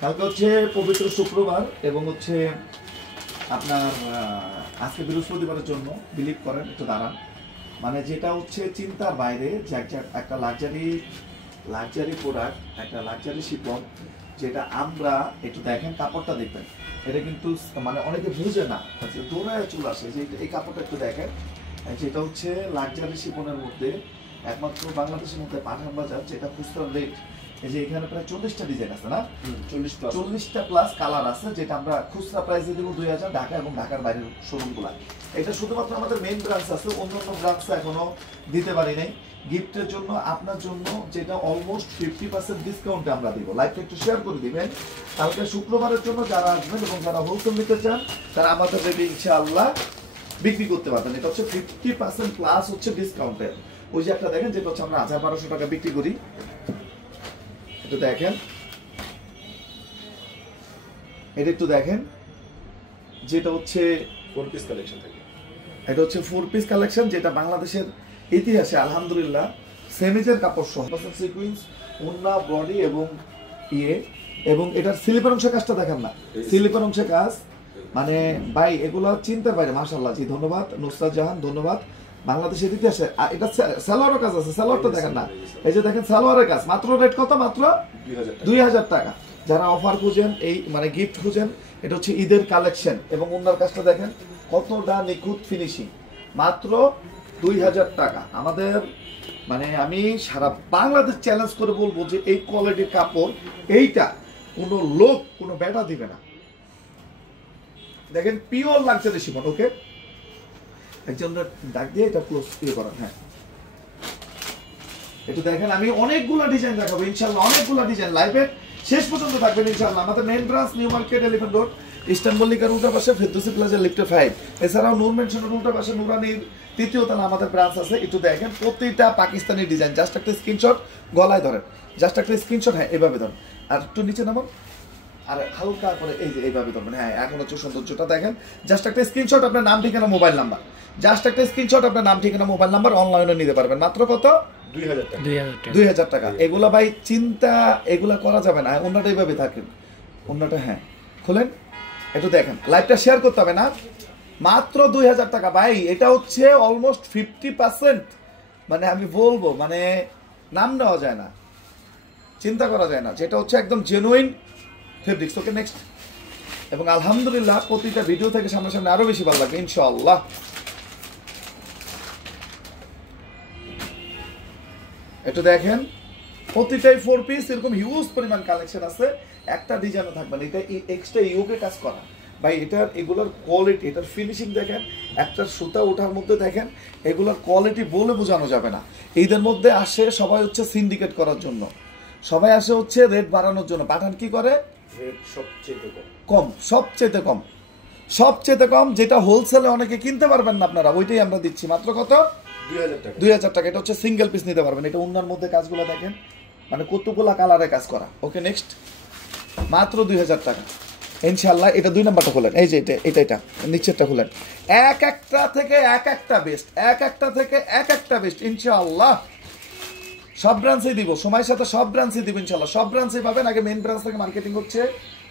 কালকে হচ্ছে পবিত্র শুক্রবার এবং হচ্ছে আপনার আজকে বৃহস্পতিবারের জন্য বিলিভ করেন একটু দাঁড়ান, মানে যেটা হচ্ছে চিন্তার বাইরে যে একটা লাক্সারি প্রোডাক্ট, একটা লাক্সারি শিপন, যেটা আমরা একটু দেখেন কাপড়টা দেখবেন, এটা কিন্তু মানে অনেকে বুঝে না, দৌড়ায় চলে আসে যে এই কাপড়টা একটু দেখেন, যেটা হচ্ছে লাক্সারি শিপনের মধ্যে একমাত্র বাংলাদেশের মধ্যে পাঠান বাজার, যেটা খুচরা রেট এই যে এখানে প্রায় 40টা ডিজাইন আছে না, 40টা প্লাস কালার আছে, যেটা আমরা খুচরা প্রাইসে দেবো 2000 ঢাকা এবং ঢাকার বাইরের শোরুমগুলা। এটা শুধুমাত্র আমাদের মেইন ব্রাঞ্চ আছে, অন্যান্য ব্রাঞ্চে এখনো দিতে পারি নাই। গিফটের জন্য আপনার জন্য যেটা অলমোস্ট 50% ডিসকাউন্টে আমরা দিব, লাইভটা একটু শেয়ার করে দিবেন। কালকে শুক্রবারের জন্য যারা আসবেন এবং যারা হোলসেল নিতে চান তারা আমাদের রেডি ইনশাআল্লাহ বিক্রি করতে পারবেন। এটা হচ্ছে 50% প্লাস হচ্ছে ডিসকাউন্টের। ওই যে একটা দেখেন যেটা হচ্ছে আমরা 1200 টাকা বিক্রি করি, এটা দেখেন, এটা একটু দেখেন, যেটা হচ্ছে 4 পিস কালেকশন থাকে। এটা হচ্ছে 4 পিস কালেকশন, যেটা বাংলাদেশের ইতিহাসে আলহামদুলিল্লাহ সেমিজের কাপড় সহ সিকুয়েন্স, ওন্না, বডি এবং এবং এটার স্লিপার অংশের কাজটা দেখেন না, স্লিপার অংশের কাজ মানে ভাই এগুলো চিন্তার বাইরে। মাশাআল্লাহ জি, ধন্যবাদ নুসরাত জাহান, ধন্যবাদ। বাংলাদেশের ইতিহাসে এটা সালোয়ারের কাজ আছে, সালোয়ারটা দেখেন না, এই যে দেখেন সালোয়ারের কাজ, মাত্র রেট কত? মাত্র 2000 টাকা। যারা অফার খুঁজেন, এই মানে গিফট খুঁজেন, এটা হচ্ছে ঈদের কালেকশন এবং ওনার কাজটা দেখেন কতটা নিখুঁত ফিনিশিং, মাত্র 2000 টাকা। আমাদের মানে আমি সারা বাংলাদেশ চ্যালেঞ্জ করে বলবো যে এই কোয়ালিটির কাপড় এইটা কোনো লোক কোনো বেটা দিবে না। দেখেন পিওর লাক্সারি শিফন। ওকে, একজন ডাক দিয়ে এটা ক্লোজ করেন। হ্যাঁ, এটা দেখেন, আমি অনেকগুলো ডিজাইন দেখাবো ইনশাআল্লাহ, অনেকগুলো ডিজাইন লাইভে শেষ পর্যন্ত থাকবেন ইনশাআল্লাহ। আমাদের main branch New Market, Elephant Road, Eastern মল্লিকার উল্টা পাশে, ফেরদৌসি প্লাজা লিফটে 5। এছাড়াও নূর মেনশনের উল্টা পাশে নুরানির তৃতীয় তলা আমাদের ব্রাঞ্চ আছে। একটু দেখেন প্রতিটা পাকিস্তানি ডিজাইন, জাস্ট একটা স্ক্রিনশট গলায় ধরেন, জাস্ট একটা স্ক্রিনশট, হ্যাঁ এভাবে ধরেন, আর একটু নিচে নামান, আর হালকা করে এই যে এইভাবে ধরবেন। হ্যাঁ, এখন হচ্ছে সৌন্দর্যটা দেখেন, জাস্ট একটা স্ক্রিনশট, আপনার নাম ঠিকানা মোবাইল নাম্বার, জাস্ট একটা স্ক্রিনশট, আপনার নাম ঠিকানা মোবাইল নাম্বার, অনলাইনে নিতে পারবেন। মাত্র কত? 2000 টাকা। এগুলা ভাই চিন্তা এগুলা করা যাবে না, অন্যটা এইভাবে থাকেন, অন্যটা হ্যাঁ খুলেন, একটু দেখেন, লাইভটা শেয়ার করতে হবে না। মাত্র 2000 টাকা ভাই, এটা হচ্ছে অলমোস্ট 50%, মানে আমি বলবো মানে নাম নেওয়া যায় না, চিন্তা করা যায় না, যেটা হচ্ছে একদম জেনুইন ফেব্রিক্স। Okay next. এবং আলহামদুলিল্লাহ প্রতিটা ভিডিও থেকে সামনে আরো বেশি ভালো লাগবে ইনশাআল্লাহ। একটু দেখেন প্রতিটাই 4 পিস, এরকম হিউজ পরিমাণ কালেকশন আছে, একটা ডিজাইনও থাকবে না। এটা এক্সট্রা ইউকে কাজ করা ভাই, এটার এগুলোর কোয়ালিটি, এটার ফিনিশিং দেখেন, একটা সুতা ওঠার মধ্যে দেখেন, এগুলোর কোয়ালিটি বলে বোঝানো যাবে না। ঈদের মধ্যে আসে সবাই হচ্ছে সিন্ডিকেট করার জন্য, সবাই আসে হচ্ছে রেট বাড়ানোর জন্য। পাঠান কি করে? রেট সবচেয়ে কম, সবচেয়ে কম, যেটা হোলসেলে অনেকে কিনতে পারবেন না আপনারা, ওইটাই আমরা দিচ্ছি মাত্র কত? 2000 টাকা। এটা হচ্ছে সিঙ্গেল পিস নিতে পারবেন। এটা ওনার মধ্যে কাজগুলো দেখেন, মানে কতগুলা কালারে কাজ করা। ওকে নেক্সট, মাত্র 2000 টাকা ইনশাআল্লাহ। এটা 2 নাম্বারটা খুলেন, এই যে এটা নিচেরটা খুলেন, এক একটা থেকে এক একটা বেস্ট ইনশাআল্লাহ। সব ব্রাঞ্চেই দিব, সময়ের সাথে সব ব্রাঞ্চেই দিব ইনশাআল্লাহ, সব ব্রাঞ্চেই পাবেন। আগে মেইন ব্রাঞ্চ থেকে মার্কেটিং হচ্ছে,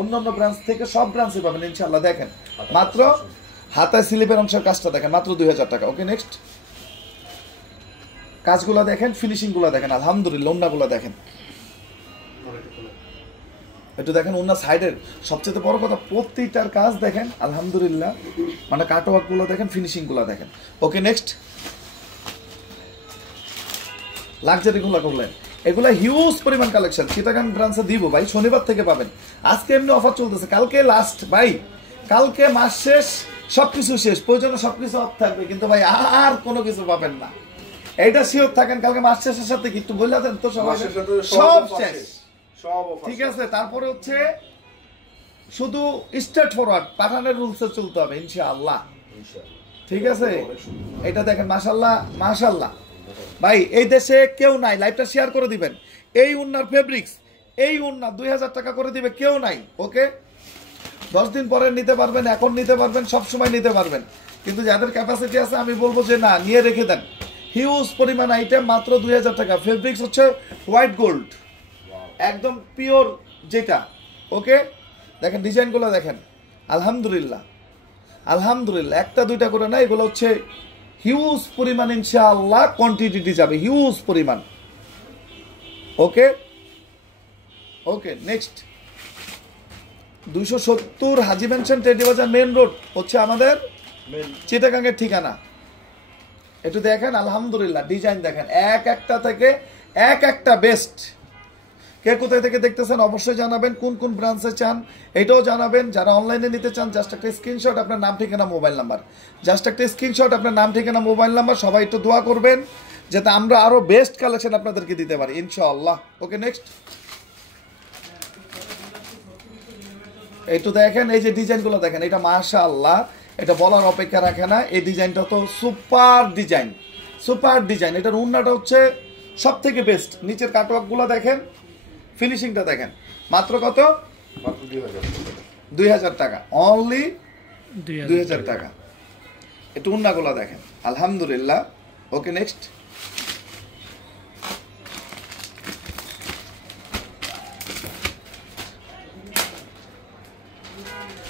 অন্যান্য ব্রাঞ্চ থেকে সব ব্রাঞ্চে পাবেন ইনশাআল্লাহ। দেখেন মাত্র হাতায় স্লিপের অংশের কাজটা দেখেন, মাত্র 2000 টাকা। ওকে নেক্সট, কাজগুলো দেখেন, ফিনিশিংগুলো দেখেন, আলহামদুলিল্লাহ। ওন্নাগুলো দেখেন, একটু দেখেন ওন্না সাইডের সবচেয়ে বড় কথা, প্রতিটার কাজ দেখেন আলহামদুলিল্লাহ, মানে কাটওয়ার্কগুলো দেখেন, ফিনিশিংগুলো দেখেন। ওকে নেক্সট, লাক্সারিগুলো করলেন, এগুলা হিউজ পরিমাণ কালেকশন চিটাগাং ব্রাঞ্চে দিব ভাই, শনিবার থেকে পাবেন। আজকে এমনি অফার চলতেছে, কালকে লাস্ট ভাই, কালকে মাস শেষ, সবকিছু শেষ, প্রয়োজনে সবকিছু অফ থাকবে, কিন্তু ভাই আর কোনো কিছু পাবেন না, এইটা শিওর থাকেন। কালকে মাস শেষের সাথে কি একটু বলে দেন তো, সবাই সব শেষ, ঠিক আছে। তারপরে হচ্ছে শুধু স্ট্রেট ফরওয়ার্ড পাঠানের রুলসে চলতে হবে ইনশাআল্লাহ, ঠিক আছে। এটা দেখেন মাশাআল্লাহ ভাই, এই দেশে কেউ নাই, লাইভটা শেয়ার করে দিবেন। এই উন্নার ফেব্রিক্স, এই উন্না 2000 টাকা করে দিবে কেউ নাই। ওকে, 10 দিন পরে নিতে পারবেন, এখন নিতে পারবেন, সব সময় নিতে পারবেন, কিন্তু যাদের ক্যাপাসিটি আছে আমি বলবো যে না, নিয়ে রেখে দেন। হিউজ পরিমাণ আইটেম, মাত্র 2000 টাকা। ফেব্রিক্স হচ্ছে হোয়াইট গোল্ড, একদম পিওর, যেটা ওকে, দেখেন ডিজাইনগুলো দেখেন, আলহামদুলিল্লাহ আলহামদুলিল্লাহ, একটা দুইটা করে না, এগুলো হচ্ছে হিউজ পরিমাণ, ইনশাআল্লাহ কোয়ান্টিটি যাবে হিউজ পরিমাণ। ওকে ওকে, নেক্সট 270 হাজি মেনশন টেডি বাজার মেন রোড হচ্ছে আমাদের চিটাগাংয়ের ঠিকানা। একটু দেখেন, আলহামদুলিল্লাহ ডিজাইন দেখেন, এক একটা থেকে এক একটা বেস্ট। কে কোথায় থেকে দেখতেছেন অবশ্যই জানাবেন, কোন কোন ব্রাঞ্চে চান এটাও জানাবেন। যারা অনলাইনে নিতে চান জাস্ট একটা স্ক্রিনশট, আপনার নাম ঠিকানা মোবাইল নাম্বার, জাস্ট একটা স্ক্রিনশট, আপনার নাম ঠিকানা মোবাইল নাম্বার। সবাই একটু দোয়া করবেন যাতে আমরা আরো বেস্ট কালেকশন আপনাদেরকে দিতে পারি ইনশাআল্লাহ। ওকে, নেক্সট একটু দেখেন, এই যে ডিজাইনগুলো দেখেন, এটা মাশাআল্লাহ, এটা বলার অপেক্ষা রাখে না। এই ডিজাইনটা তো সুপার ডিজাইন, সুপার ডিজাইন। এটার উন্নাটা হচ্ছে সব থেকে বেস্ট। নিচের কাটওয়ার্কগুলো দেখেন, ফিনিশিংটা দেখেন, মাত্র কত? মাত্র 2000 টাকা, অনলি 2000 টাকা। একটু উন্নাগুলো দেখেন, আলহামদুলিল্লাহ। ওকে, নেক্সট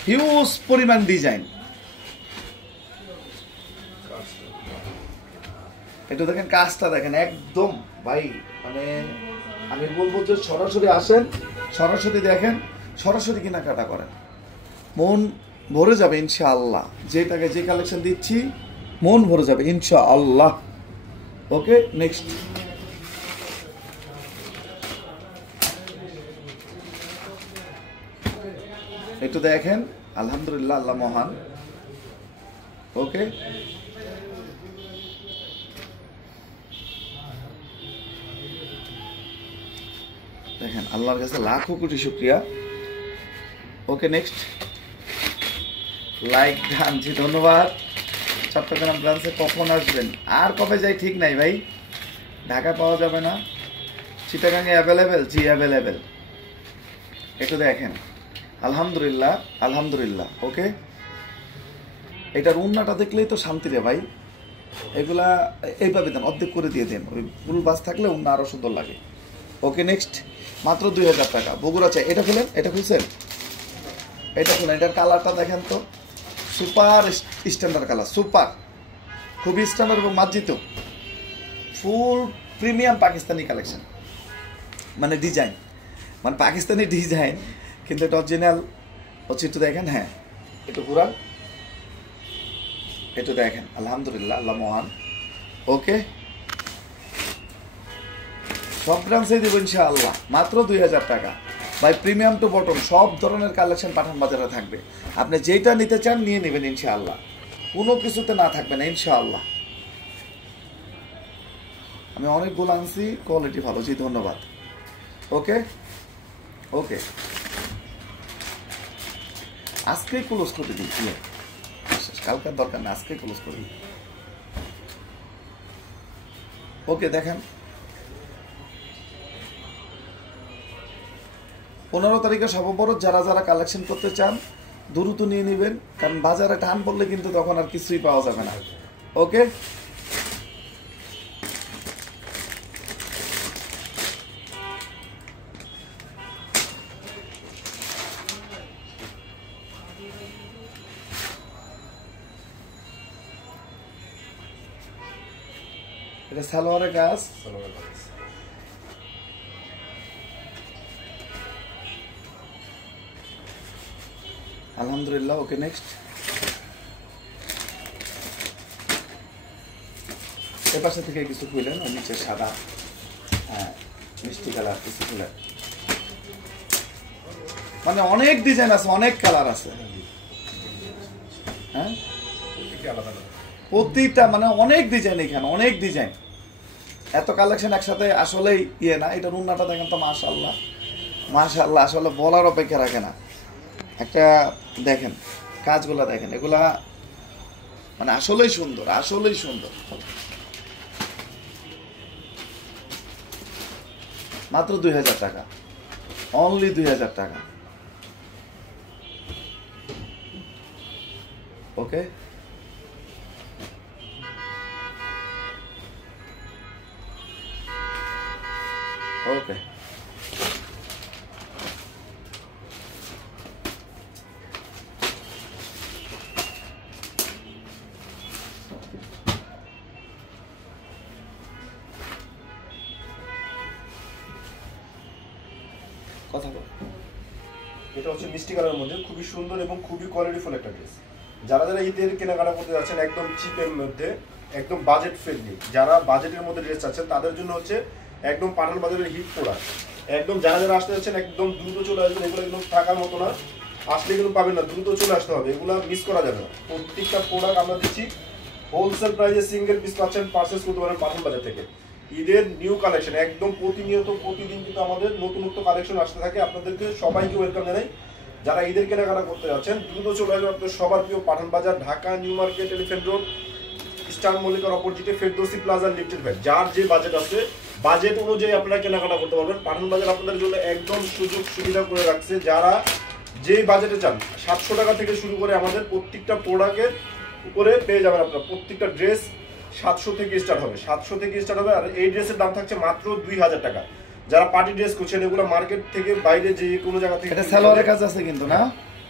হিউজ পরিমাণ ডিজাইন। একটু দেখেন কাজটা দেখেন, একদম ভাই, মানে আমি বলবো যে সরাসরি আসেন, সরাসরি দেখেন, সরাসরি কেনাকাটা করেন, মন ভরে যাবে ইনশাআল্লাহ। যে টাকা যে কালেকশন দিচ্ছি মন ভরে যাবে ইনশাআল্লাহ। ওকে, নেক্সট একটু দেখেন, আলহামদুলিল্লাহ, আল্লাহ মহান। ওকে, দেখেন, আল্লাহর কাছে লাখো কোটি শুকরিয়া। ওকে, নেক্সট লাইক ডান, জি ধন্যবাদ। চট্টগ্রাম ব্রাঞ্চে কখন আসবেন? আর কবে যাই ঠিক নাই ভাই, ঢাকা পাওয়া যাবে না। চিটাগাংয়ে অ্যাভেলেবেল? জি অ্যাভেলেবেল। একটু দেখেন, আলহামদুলিল্লাহ আলহামদুলিল্লাহ। ওকে, এটার উন্নাটা দেখলেই তো শান্তি রে ভাই। এগুলা এইভাবে দেন, অর্ধেক করে দিয়ে দেন, ওই ফুল বাস থাকলে উন্না আরো সুন্দর লাগে। ওকে, নেক্সট মাত্র 2000 টাকা। বগুড়া চাই, এটা খুলেন, এটা খুলছেন, এটা খুলেন। এটার কালারটা দেখেন তো, সুপার স্ট্যান্ডার্ড কালার, সুপার, খুবই স্ট্যান্ডার্ড এবং মার্জিত, ফুল প্রিমিয়াম পাকিস্তানি কালেকশন। মানে ডিজাইন, মানে পাকিস্তানি ডিজাইন, কিন্তু এটা অরিজিনাল হচ্ছে। একটু দেখেন, হ্যাঁ একটু ঘুরান, একটু দেখেন, আলহামদুলিল্লাহ, আল্লাহ মহান। ওকে, সব ব্রাঞ্চে দেবো ইনশাআল্লাহ, মাত্র 2000 টাকা। ভাই প্রিমিয়াম টু বটম সব ধরনের কালেকশন পাঠান বাজারে থাকবে, আপনি যেটা নিতে চান নিয়ে নেবেন ইনশাআল্লাহ, কোনো কিছুতে না থাকবে না ইনশাআল্লাহ। আমি অনেকগুলো আনছি, কোয়ালিটি ভালো, জি ধন্যবাদ। ওকে ওকে, আজকেই ক্লোজ করে দিই, কালকার দরকার না, আজকে ক্লোজ করে দিই। ওকে, দেখেন 15 তারিখে সর্ববড় যারা যারা কালেকশন করতে চান দ্রুত নিয়ে নেবেন, কারণ বাজারে টান পড়লে কিন্তু তখন আর কিছুই পাওয়া যাবে না। ওকে, এটা সালোয়ারের কাজ, আলহামদুলিল্লাহ। ওকে, নেক্সট এ পাশে থেকে কিছু খুলেন, ওই নিচে সাদা, হ্যাঁ মিষ্টি কালার কিছু খুলেন। মানে অনেক ডিজাইন আছে, অনেক কালার আছে, হ্যাঁ প্রতিটা, মানে অনেক ডিজাইন, এখানে অনেক ডিজাইন, এত কালেকশন একসাথে আসলেই ইয়ে না। এটার উন্নাটা দেখেন তো, মাশাআল্লাহ মাশাআল্লাহ, আসলে বলার অপেক্ষা রাখে না। একটা দেখেন কাজগুলা দেখেন, এগুলা মানে আসলেই সুন্দর, আসলেই সুন্দর। মাত্র 2000 টাকা, অনলি 2000 টাকা। ওকে, ওকে, কথা বল। এটা হচ্ছে মিষ্টি কালারের মধ্যে খুবই সুন্দর এবং খুবই কোয়ালিটিফুল একটা ড্রেস। যারা যারা ঈদের কেনাকাটা করতে যাচ্ছেন একদম চিপের মধ্যে, একদম বাজেট ফ্রেন্ডলি, যারা বাজেটের মধ্যে ড্রেস চাচ্ছেন তাদের জন্য হচ্ছে একদম পাঠান বাজারের হিট প্রোডাক্ট। একদম যারা যারা আসতে যাচ্ছেন একদম দ্রুত চলে আসবেন, এগুলো একদম থাকার মতো না, আসলে কিন্তু পাবেন না, দ্রুত চলে আসতে হবে, এগুলো মিস করা যাবে না। প্রত্যেকটা প্রোডাক্ট আমরা দিচ্ছি হোলসেল প্রাইসে, সিঙ্গেল পিস পাচ্ছেন, পারচেস করতে পারেন পাঠান বাজার থেকে। ঈদের নিউ কালেকশন একদম প্রতিনিয়ত প্রতিদিন কিন্তু আমাদের নতুনত্ব কালেকশন আসতে থাকে। আপনাদেরকে সবাইকে ওয়েলকাম জানাই। যারা ঈদের কেনাকাটা করতে যাচ্ছেন দ্রুত চলে আসবেন আপনাদের সবার প্রিয় Pathan Bazar, Dhaka New Market, Elephant Road, Star মল্লিকার অপোজিটে ফেরদৌসি প্লাজা লিফটেড ভ্যাট। যার যে বাজেট আছে বাজেট অনুযায়ী আপনারা কেনাকাটা করতে পারবেন। পাঠান বাজার আপনাদের জন্য একদম সুযোগ সুবিধা করে রাখছে। যারা যে বাজেটে চান 700 টাকা থেকে শুরু করে আমাদের প্রত্যেকটা প্রোডাক্টের উপরে পেয়ে যাবেন আপনারা। প্রত্যেকটা ড্রেস 700 থেকে স্টার্ট হবে, 700 থেকে স্টার্ট হবে। আর এই ড্রেসের দাম থাকছে মাত্র 2000 টাকা। যারা পার্টি ড্রেস করছেন এগুলো মার্কেট থেকে বাইরে যে কোনো জায়গা থেকে, এটা সালোয়ারের কাজ আছে কিন্তু না,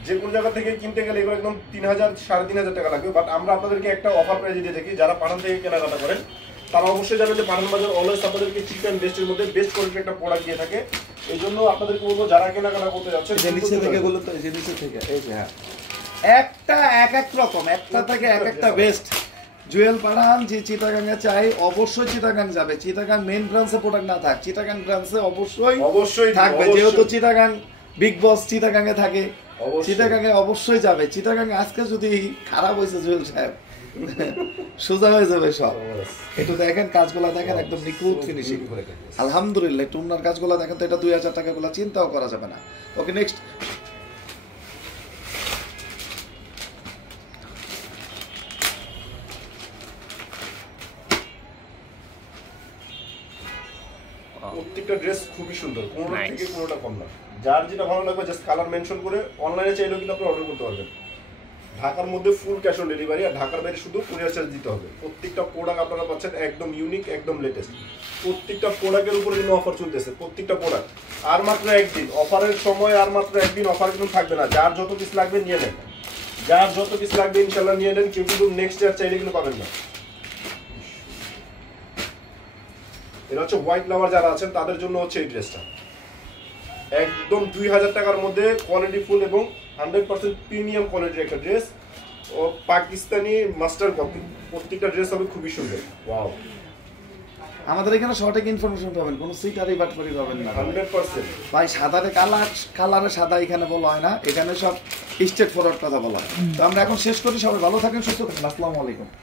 যে কোনো জায়গা থেকে কিনতে গেলে এগুলো একদম 3000 3500 টাকা লাগবে। বাট আমরা আপনাদেরকে একটা অফার প্রাইজে দিয়ে থাকি। যারা পাঠান থেকে কেনাকাটা করেন তারা অবশ্যই জানেন যে পাঠান বাজার অলওয়েজ আপনাদেরকে চিপ অ্যান্ড বেস্টের মধ্যে বেস্ট কোয়ালিটির একটা প্রোডাক্ট দিয়ে থাকে। এই জন্য আপনাদেরকে বলবো যারা কেনাকাটা করতে যাচ্ছেন নিচে থেকে বলুন তো, এই যে নিচে থেকে, এই যে হ্যাঁ, একটা এক এক রকম, একটা থেকে এক একটা বেস্ট। জুয়েল পাঠান যে চিটাগাঙ্গে চাই অবশ্যই চিটাগাং যাবে। চিটাগাং মেইন ব্রাঞ্চে প্রোডাক্ট না থাক, চিটাগাং ব্রাঞ্চে অবশ্যই থাকবে, যেহেতু চিটাগাং বিগ বস চিটাগাঙ্গে থাকে, চিটাগাঙ্গে অবশ্যই যাবে। চিটাগাং আজকে যদি খারাপ হয়েছে জুয়েল সাহেব সোজা হয়ে যাবে সব। একটু দেখেন কাজগুলা, দেখেন একদম নিখুঁত ফিনিশিং, আলহামদুলিল্লাহ। একটু উনার কাজগুলা দেখেন তো, এটা 2000 টাকা গুলা চিন্তাও করা যাবে না। ওকে, নেক্সট। প্রত্যেকটা ড্রেস খুবই সুন্দর, কোনোটা থেকে কোনোটা কম না। যার যেটা ভালো লাগবে জাস্ট কালার মেনশন করে অনলাইনে চাইলেও কিন্তু আপনি অর্ডার করতে পারবেন। ঢাকার মধ্যে ফুল ক্যাশ অন ডেলিভারি, আর ঢাকার বাইরে শুধু কুরিয়ার চার্জ দিতে হবে। প্রত্যেকটা প্রোডাক্ট আপনারা পাচ্ছেন একদম ইউনিক, একদম লেটেস্ট। প্রত্যেকটা প্রোডাক্টের উপরে কিন্তু অফার চলতেছে, প্রত্যেকটা প্রোডাক্ট। আর মাত্র একদিন অফারের সময়, আর মাত্র একদিন অফার কিন্তু থাকবে না। যার যত পিস লাগবে নিয়ে নেন, যার যত পিস লাগবে ইনশাল্লাহ নিয়ে নেন। কেউ কিন্তু নেক্সট ইয়ার চাইলে কিন্তু পাবেন না। এটা হচ্ছে হোয়াইট লাভার যারা আছেন তাদের জন্য হচ্ছে এই ড্রেসটা একদম 2000 টাকার মধ্যে কোয়ালিটি ফুল এবং 100% প্রিমিয়াম কোয়ালিটির একটা ড্রেস। ও পাকিস্তানি মাস্টার কপি, প্রত্যেকটা ড্রেস হবে খুবই সুন্দর। ওয়াও, আমাদের এখানে সঠিক ইনফরমেশন পাবেন, কোনো সিটারি বাটপারি পাবেন না 100%। ভাই সাদারে কালারে সাদা এখানে বলা হয় না, এখানে সব স্ট্রেট ফরওয়ার্ড কথা বলা হয়। তো আমরা এখন শেষ করি, সবাই ভালো থাকেন, সুস্থ থাকেন, আসসালামু আলাইকুম।